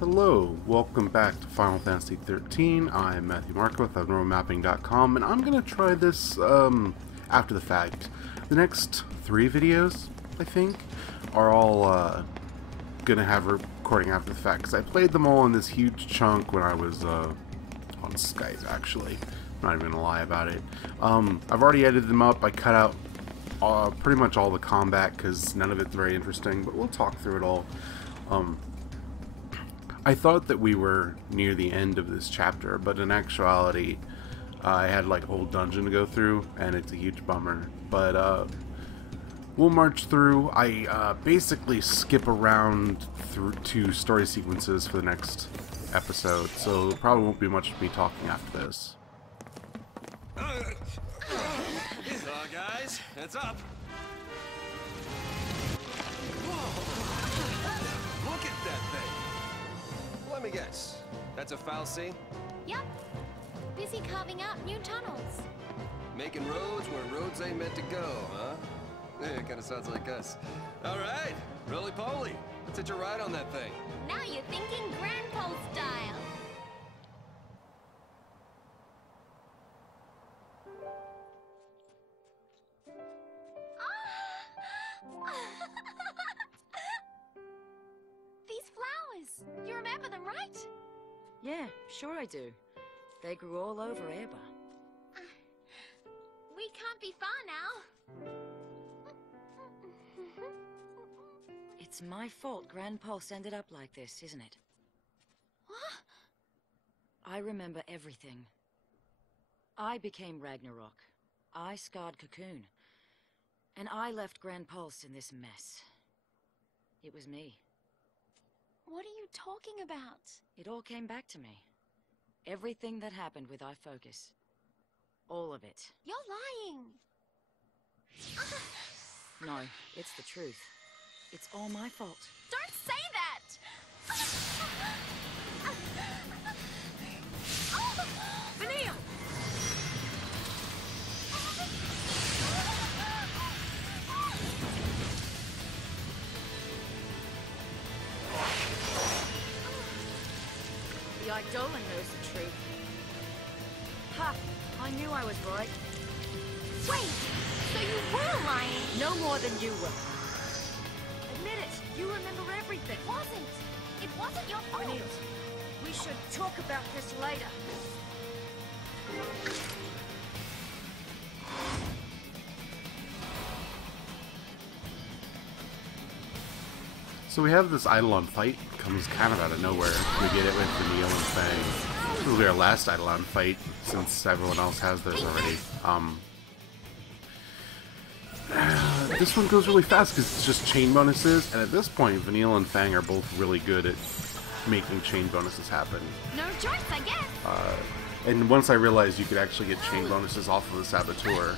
Hello, welcome back to Final Fantasy XIII. I'm Matthew Marco with abnormalmapping.com, and I'm going to try this after the fact. The next 3 videos, I think, are all going to have recording after the fact, because I played them all in this huge chunk when I was on Skype, actually. I'm not even going to lie about it. I've already edited them up. I cut out pretty much all the combat, because none of it's very interesting, but we'll talk through it all. I thought that we were near the end of this chapter, but in actuality, I had like a whole dungeon to go through, and it's a huge bummer. But we'll march through. I basically skip around through 2 story sequences for the next episode, so there probably won't be much of me talking after this. So guys, it's up. Whoa. Look at that thing. Let me guess. That's a fal'Cie? Yep. Busy carving out new tunnels. Making roads where roads ain't meant to go, huh? It kind of sounds like us. All right, roly-poly. Let's hitch a ride on that thing. Now you're thinking Grandpa style. These flowers, you remember them, right? Yeah, sure I do. They grew all over Erba. We can't be far now. It's my fault Grand Pulse ended up like this, isn't it? What? I remember everything. I became Ragnarok. I scarred Cocoon. And I left Grand Pulse in this mess. It was me. What are you talking about? It all came back to me. Everything that happened with iFocus. All of it. You're lying. No, it's the truth. It's all my fault. Don't say that! Vanille! The Eidolon knows the truth. Ha! I knew I was right. Wait! So you were lying? No more than you were. Admit it! You remember everything! It wasn't your fault! Vanille, we should talk about this later. So we have this Eidolon fight, comes kind of out of nowhere. We get it with Vanille and Fang. This will be our last Eidolon fight, since everyone else has theirs already. This one goes really fast because it's just chain bonuses, and at this point, Vanille and Fang are both really good at making chain bonuses happen. No choice, I guess. And once I realized you could actually get chain bonuses off of the Saboteur,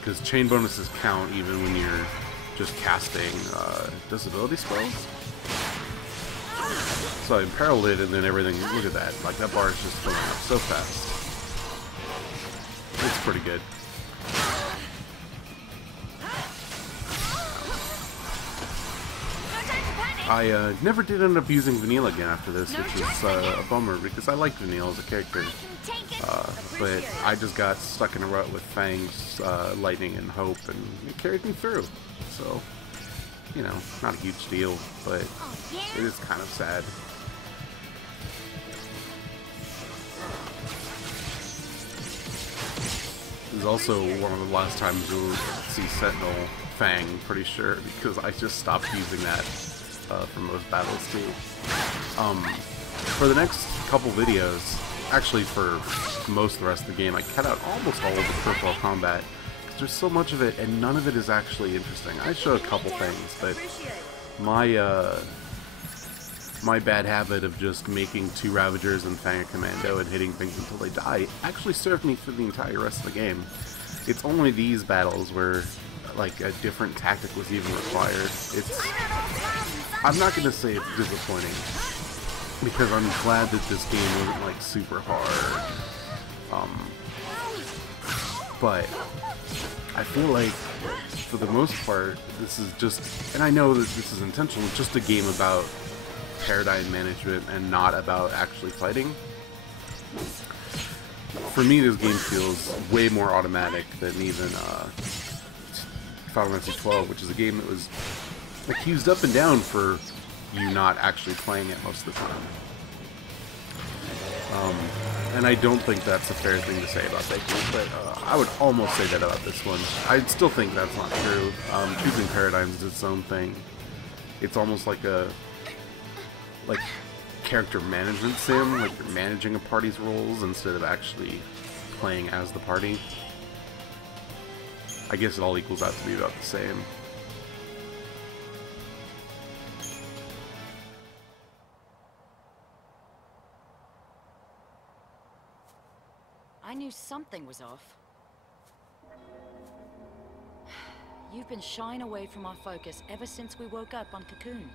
because chain bonuses count even when you're just casting disability spells. So I imperiled it, and then everything, look at that, like that bar is just filling up so fast. It's pretty good. I never did end up using Vanille again after this, which is a bummer, because I like Vanille as a character. But I just got stuck in a rut with Fang's Lightning and Hope, and it carried me through. So, you know, not a huge deal, but it is kind of sad. This is also one of the last times you'll see Sentinel Fang, pretty sure, because I just stopped using that for most battles too. For the next couple videos, actually for most of the rest of the game, I cut out almost all of the peripheral combat. There's so much of it, and none of it is actually interesting. I show a couple things, but my bad habit of just making 2 Ravagers and Fang a Commando and hitting things until they die actually served me for the entire rest of the game. It's only these battles where like a different tactic was even required. I'm not gonna say it's disappointing, because I'm glad that this game wasn't like super hard. But I feel like for the most part, this is just, and I know that this is intentional, it's just a game about paradigm management and not about actually fighting. For me, this game feels way more automatic than even Final Fantasy XII, which is a game that was accused up and down for you not actually playing it most of the time. And I don't think that's a fair thing to say about that game, but I would almost say that about this one. I still think that's not true. Choosing paradigms is its own thing. It's almost like a character management sim, like you're managing a party's roles instead of actually playing as the party. I guess it all equals out to be about the same. I knew something was off. You've been shying away from our focus ever since we woke up on Cocoon.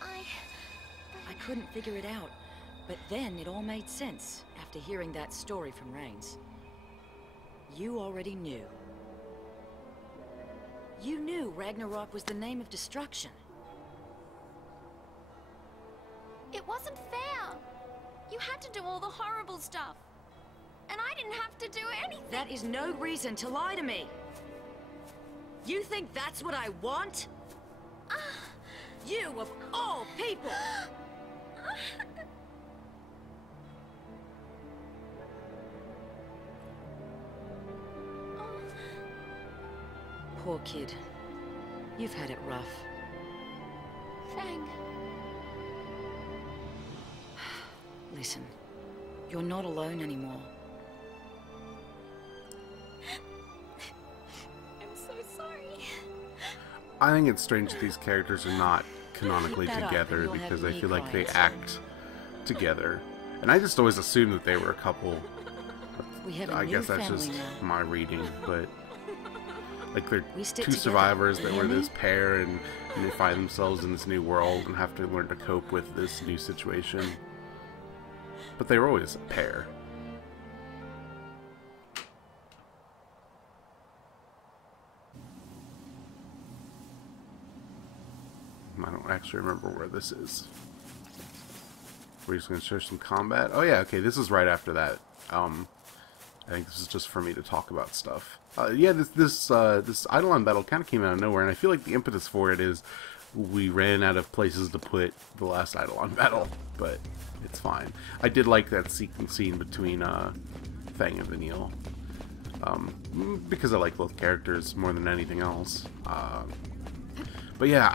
I couldn't figure it out, but then it all made sense after hearing that story from Rains. You already knew. You knew Ragnarok was the name of destruction. It wasn't fair. You had to do all the horrible stuff. And I didn't have to do anything. That is no reason to lie to me. You think that's what I want? You, of all people! Poor kid. You've had it rough. Fang. Listen, you're not alone anymore. I'm so sorry. I think it's strange that these characters are not canonically together because I feel like they act together. And I just always assumed that they were a couple. I guess that's just my reading, but like they're two survivors that were this pair and they find themselves in this new world and have to learn to cope with this new situation. But they were always a pair. I don't actually remember where this is. We're just going to show some combat. Oh yeah, okay, this is right after that. I think this is just for me to talk about stuff. Yeah, this Eidolon battle kind of came out of nowhere, and I feel like the impetus for it is we ran out of places to put the last Eidolon battle, but it's fine. I did like that scene between Fang and Vanille, because I like both characters more than anything else. But yeah,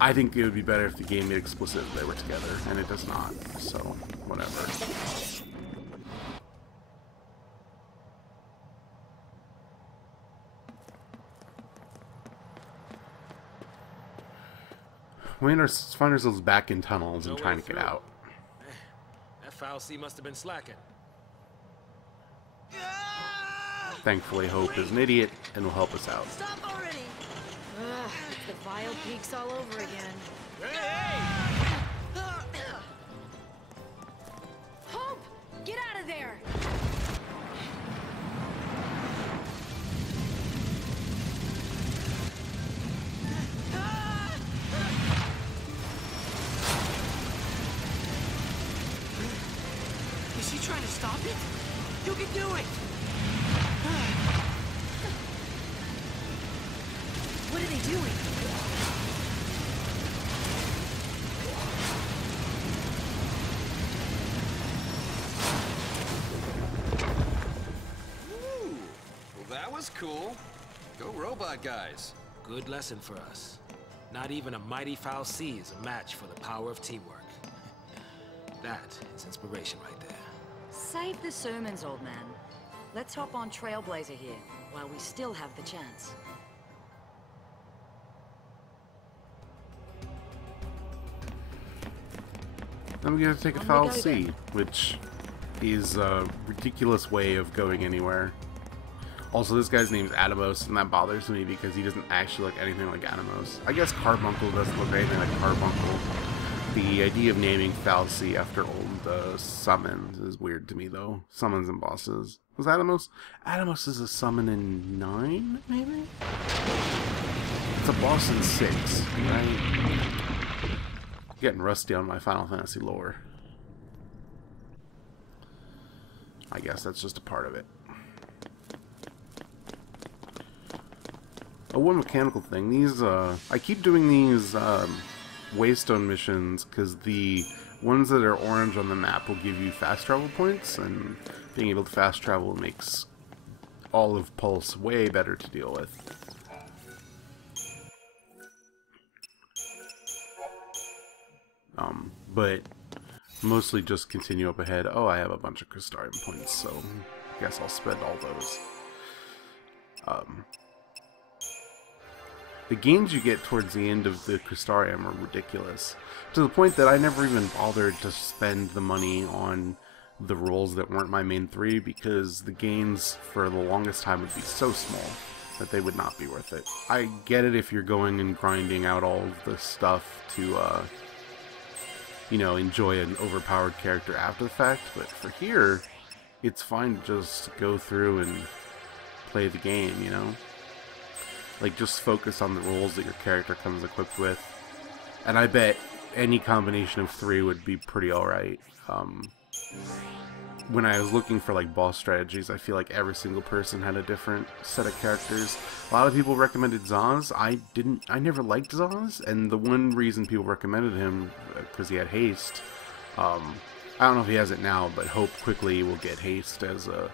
I think it would be better if the game made explicit that they were together, and it does not, so whatever. We find ourselves back in tunnels and trying to get out. That foul sea must have been slacking. Thankfully, Hope is an idiot and will help us out. Stop already! Ugh, it's the vile peaks all over again. Hey! Hope! Get out of there! Is she trying to stop it? You can do it! What are they doing? Ooh, well that was cool. Go robot guys. Good lesson for us. Not even a mighty foul sea is a match for the power of teamwork. That is inspiration right there. Save the sermons, old man. Let's hop on Trailblazer here, while we still have the chance. Then we gotta take a foul sea, which is a ridiculous way of going anywhere. Also, this guy's name's Atomos, and that bothers me because he doesn't actually look anything like Atomos. I guess Carbuncle doesn't look anything like Carbuncle, The idea of naming fallacy after old summons is weird to me, though. Summons and bosses. Was Atomos? Atomos is a summon in 9, maybe? It's a boss in 6, right? Getting rusty on my Final Fantasy lore. I guess that's just a part of it. Oh, one mechanical thing. These, I keep doing these, Waystone missions because the ones that are orange on the map will give you fast travel points, and being able to fast travel makes all of Pulse way better to deal with. But mostly just continue up ahead. Oh, I have a bunch of Crystarium points, so I guess I'll spend all those. The gains you get towards the end of the Crystarium are ridiculous, to the point that I never even bothered to spend the money on the roles that weren't my main 3, because the gains for the longest time would be so small that they would not be worth it. I get it if you're going and grinding out all of the stuff to, you know, enjoy an overpowered character after the fact, but for here, it's fine to just go through and play the game, you know? Like, just focus on the roles that your character comes equipped with. And I bet any combination of 3 would be pretty alright. When I was looking for, like, boss strategies, I feel like every single person had a different set of characters. A lot of people recommended Zaz. I never liked Zaz, and the one reason people recommended him, because he had haste. I don't know if he has it now, but Hope quickly will get haste as a,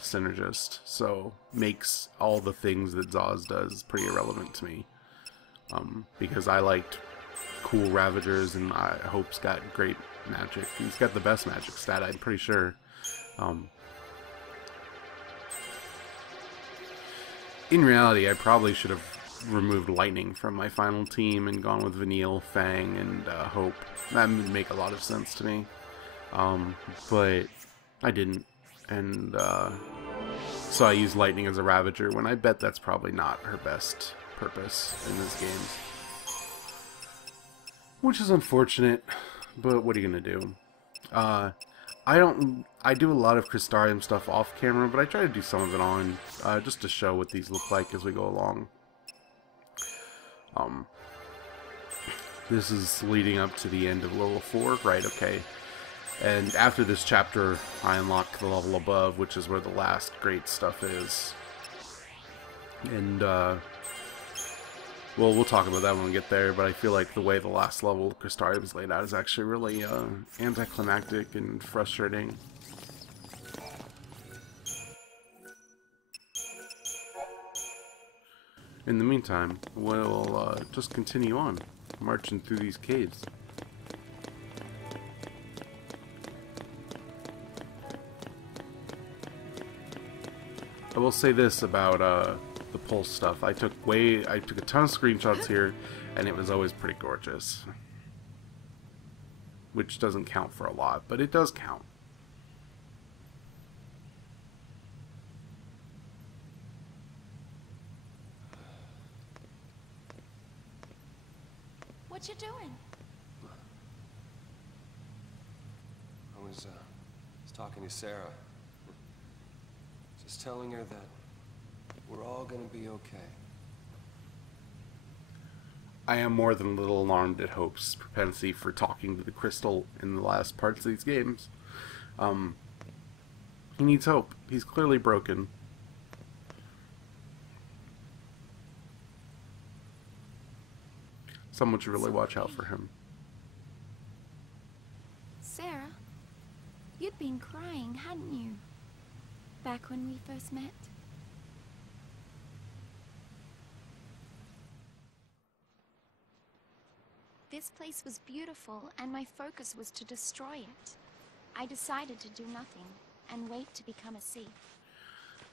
synergist, so makes all the things that Zaz does pretty irrelevant to me, because I liked cool Ravagers, and Hope's got great magic. He's got the best magic stat, I'm pretty sure. In reality, I probably should have removed Lightning from my final team and gone with Vanille, Fang, and Hope. That would make a lot of sense to me, but I didn't, and so I used Lightning as a Ravager, when I bet that's probably not her best purpose in this game. Which is unfortunate, but what are you gonna do? I do a lot of Crystarium stuff off camera, but I try to do some of it on, just to show what these look like as we go along. This is leading up to the end of level 4, right, okay. And after this chapter, I unlock the level above, which is where the last great stuff is. And, well, we'll talk about that when we get there, but I feel like the way the last level of Crystarium is laid out is actually really, anticlimactic and frustrating. In the meantime, we'll, just continue on, marching through these caves. I will say this about the Pulse stuff. I took a ton of screenshots here, and it was always pretty gorgeous. Which doesn't count for a lot, but it does count. What you doing? I was talking to Sarah. Just telling her that we're all gonna be okay. I am more than a little alarmed at Hope's propensity for talking to the crystal in the last parts of these games. He needs hope. He's clearly broken. Someone should really watch out for him. Sarah, you'd been crying, hadn't you? Back when we first met? This place was beautiful, and my focus was to destroy it. I decided to do nothing, and wait to become a thief.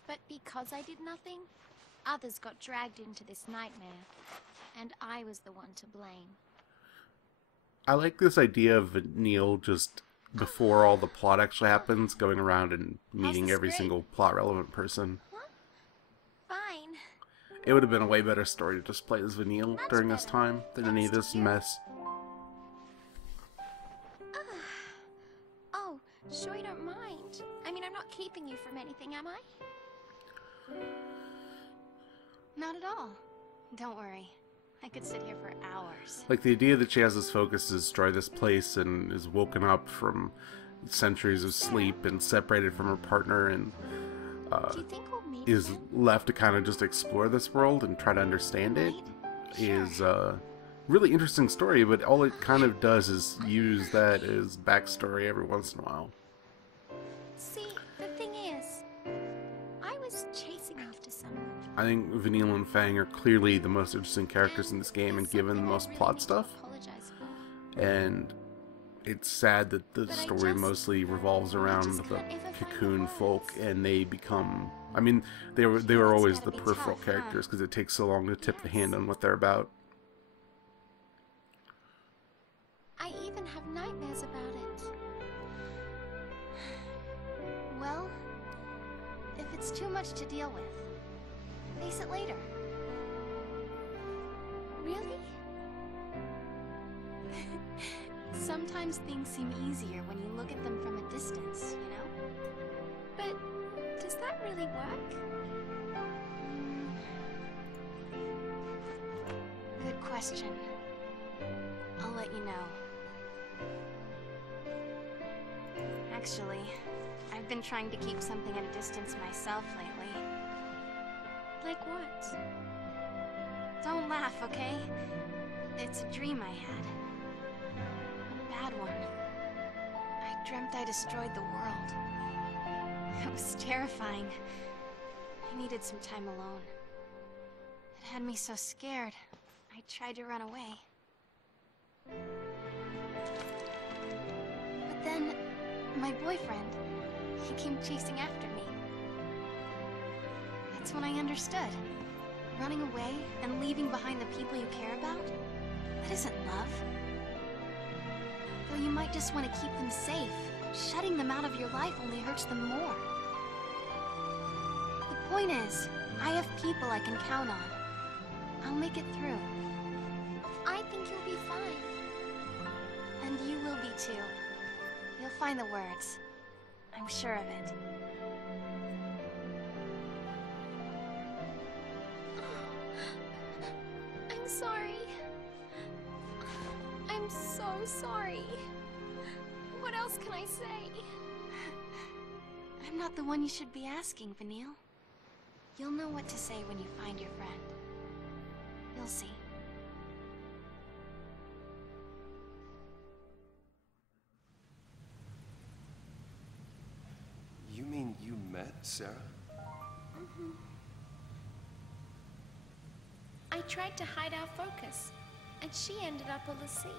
But because I did nothing, others got dragged into this nightmare, and I was the one to blame. I like this idea of Neil just, before all the plot actually happens, going around and meeting every single plot relevant person. What? Fine. It would have been a way better story to just play as Vanille during this time than any of this mess. Oh, sure you don't mind. I mean, I'm not keeping you from anything, am I? Not at all. Don't worry. I could sit here for hours. Like, the idea that she has this focus to destroy this place and is woken up from centuries of sleep and separated from her partner and Do you think we'll meet is again? left to kind of just explore this world and try to understand it Sure. is a really interesting story, but all it kind of does is use that as backstory every once in a while. See, the thing is, I was chasing after someone. I think Vanille and Fang are clearly the most interesting characters in this game and given the most plot stuff, and it's sad that the story mostly revolves around the Cocoon folk, and they become, I mean, they were always the peripheral characters because it takes so long to tip the hand on what they're about. I even have nightmares about it. Well, if it's too much to deal with, face it later. Really? Sometimes things seem easier when you look at them from a distance, you know? But does that really work? Good question. I'll let you know. Actually, I've been trying to keep something at a distance myself lately. Like what? Don't laugh, okay? It's a dream I had. A bad one. I dreamt I destroyed the world. It was terrifying. I needed some time alone. It had me so scared, I tried to run away. But then, my boyfriend, he came chasing after me. That's when I understood. Running away and leaving behind the people you care about? That isn't love. Though you might just want to keep them safe, shutting them out of your life only hurts them more. The point is, I have people I can count on. I'll make it through. I think you'll be fine. And you will be too. You'll find the words. I'm sure of it. I'm sorry. I'm so sorry. What else can I say? I'm not the one you should be asking, Vanille. You'll know what to say when you find your friend. You'll see. You mean you met Sarah? Mm-hmm. I tried to hide our focus, and she ended up on the sea.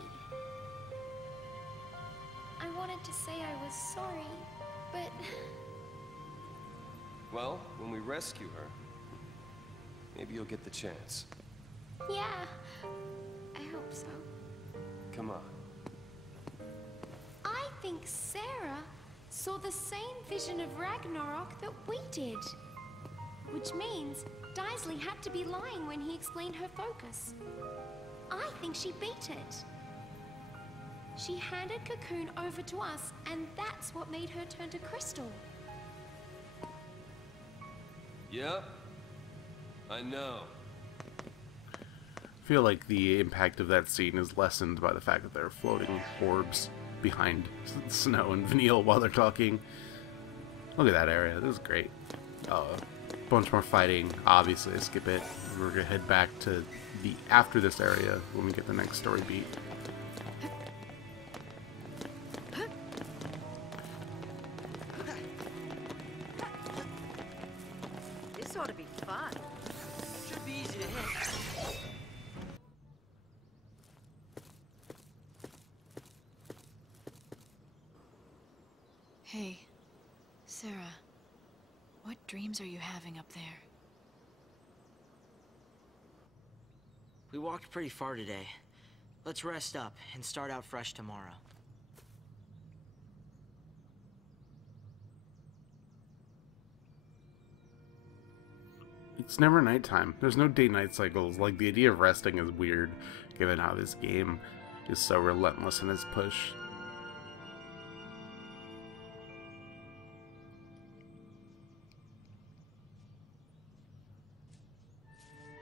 I wanted to say I was sorry, but... Well, when we rescue her, maybe you'll get the chance. yeah, I hope so. Come on. I think Sarah saw the same vision of Ragnarok that we did. Which means Daisley had to be lying when he explained her focus. I think she beat it. She handed Cocoon over to us, and that's what made her turn to Crystal. Yep. I know. I feel like the impact of that scene is lessened by the fact that there are floating orbs behind Snow and Vanille while they're talking. Look at that area. This is great. Bunch more fighting. Obviously, I skip it. We're gonna head back to the after this area when we get the next story beat. This ought to be fun. Should be easy to hit. Hey, Sarah. What dreams are you having up there? We walked pretty far today. Let's rest up and start out fresh tomorrow. It's never nighttime. There's no day-night cycles. Like, the idea of resting is weird, given how this game is so relentless in its push.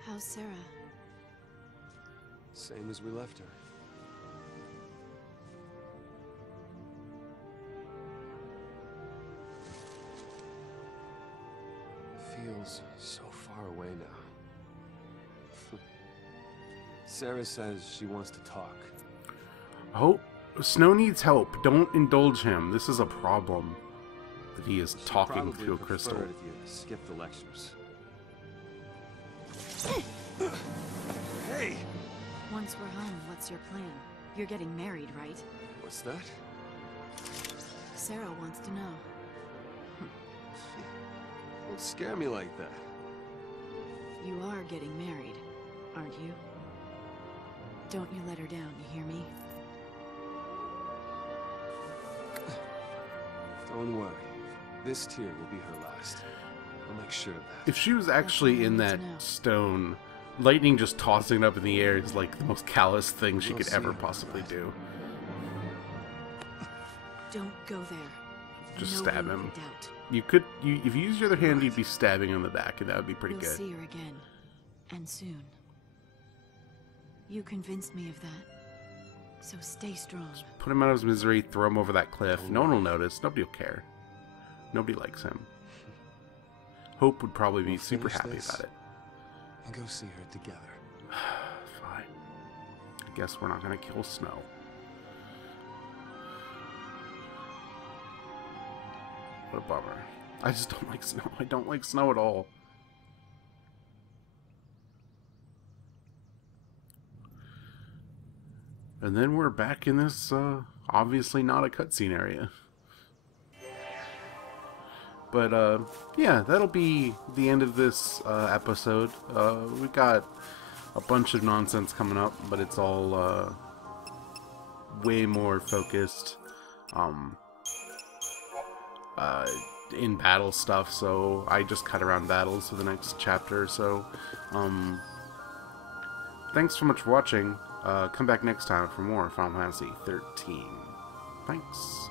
How's Sarah? Same as we left her. Feels so far away now. Sarah says she wants to talk. Hope. Snow needs help. Don't indulge him. This is a problem. That he is talking to a crystal. If you skip the lectures. Hey! Once we're home, what's your plan? You're getting married, right? What's that? Sarah wants to know. Don't scare me like that. You are getting married, aren't you? Don't you let her down, you hear me? Don't worry. This tear will be her last. I'll make sure of that. If she was actually in that stone, lightning just tossing it up in the air is like the most callous thing she could ever possibly do. Don't go there. Just No stab room him. for doubt. You could, if you use your other hand, you'd be stabbing him in the back, and that would be pretty You'll good. see her again, and soon. You convinced me of that. So stay strong. Put him out of his misery, throw him over that cliff. No one will notice. Nobody will care. Nobody likes him. Hope would probably be super happy about it. And go see her together. Fine. I guess we're not gonna kill Snow. What a bummer. I just don't like Snow. I don't like Snow at all. And then we're back in this, obviously not a cutscene area. But, yeah, that'll be the end of this episode. We got a bunch of nonsense coming up, but it's all way more focused in battle stuff, so I just cut around battles for the next chapter. So, thanks so much for watching. Come back next time for more Final Fantasy XIII. Thanks.